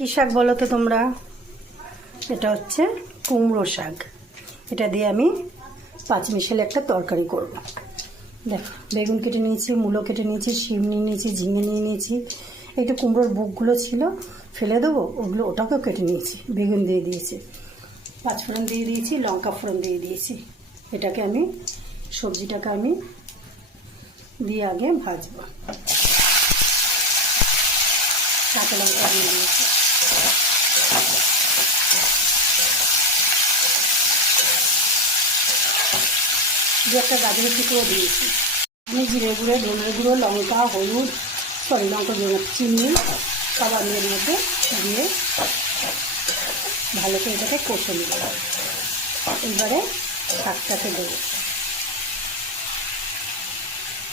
কী শাক বলো তো তোমরা? এটা হচ্ছে কুমড়ো শাক। এটা দিয়ে আমি পাঁচমিশালি একটা তরকারি করব। দেখো, বেগুন কেটে নিয়েছি, মূলো কেটে নিয়েছি, শিম নিয়ে নিয়েছি, ঝিঙে নিয়ে নিয়েছি। একটু কুমড়োর বুকগুলো ছিল, ফেলে দেবো, ওটাকেও কেটে নিয়েছি। বেগুন দিয়ে দিয়েছি, পাঁচফোড়ন দিয়ে দিয়েছি, লঙ্কা ফোড়ন দিয়ে দিয়েছি। সবজিটাকে আমি দিয়ে আগে ভাজবো। কাঁচা লঙ্কা দিয়ে দিয়েছি। দু একটা গাজরের টুকরো দিয়েছি। আমি জিরে গুঁড়ো, ধনে গুঁড়ো, লঙ্কা, হলুদ, লঙ্কা গুঁড়ো, চিনি সব আমি এর মধ্যে দিয়ে ভালো করে এটাকে কষে নিব। এবারে শাকটাকে দেবো।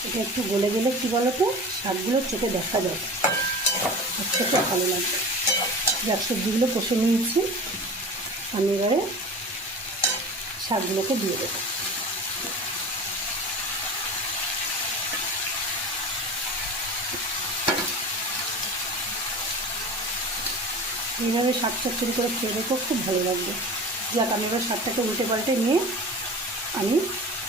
এটা একটু গলে গেলে কী বলো তো, শাকগুলো চোখে দেখা যায়, খেতে ভালো লাগবে। যাক, সবজিগুলো কষে নিয়েছি, আমি এবারে শাকগুলোকে দিয়ে দেবো। এইভাবে শাক চচ্চড়ি করে খেয়ে দেখো, খুব ভালো লাগবে। যাক, আমি এবার শাকটাকে উল্টে পাল্টে নিয়ে আমি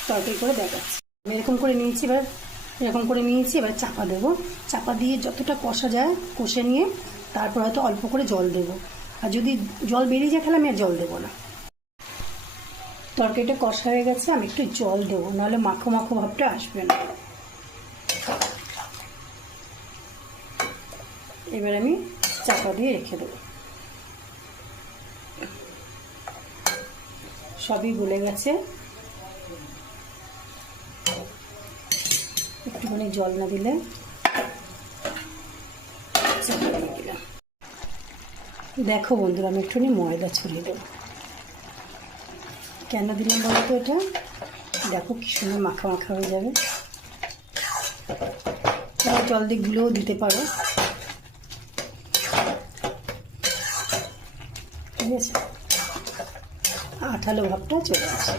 তরকারি করে দেখাচ্ছি। আমি এরকম করে নিয়েছি। এবার চাপা দেবো। চাপা দিয়ে যতটা কষা যায় কষে নিয়ে তারপর হয়তো অল্প করে জল দেবো। আর যদি জল বেরিয়ে যায় তাহলে আমি আর জল দেবো না। তরকারিটা কষা হয়ে গেছে, আমি একটু জল দেবো, নাহলে মাখো মাখো ভাবটা আসবে না। এবার আমি চাপা দিয়ে রেখে দেবো। সবই গলে গেছে, একটুখানি জল না দিলে চাপা দিয়ে দিলাম। দেখো বন্ধুরা, আমি একটুখানি ময়দা ছড়িয়ে দেবো। কেন দিলাম বলো তো? এটা দেখো কি সুন্দর মাখা মাখা হয়ে যাবে। জল দিয়ে গুলেও দিতে পারো, ঠিক আছে? আঠালো ভাবটা চলে আসে।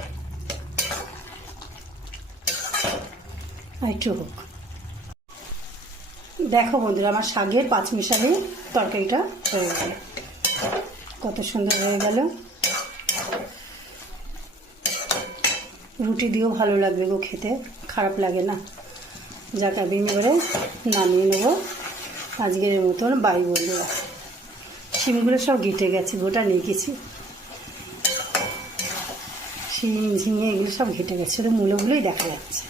আর একটু হোক। দেখো বন্ধুরা, আমার শাকের পাঁচমিশালি তরকারিটা হয়ে গেল। কত সুন্দর হয়ে গেল। রুটি দিয়েও ভালো লাগবে গো, খেতে খারাপ লাগে না। যাক, আমি এবারে নামিয়ে নেব আজকের মতন। বাই বন্ধুরা। শিমগুলো সব ঘেটে গেছে, গোটা নিয়ে গেছি। শিম, ঝিঙে এগুলো সব ঘেটে গেছে, শুধু মূলগুলোই দেখা যাচ্ছে।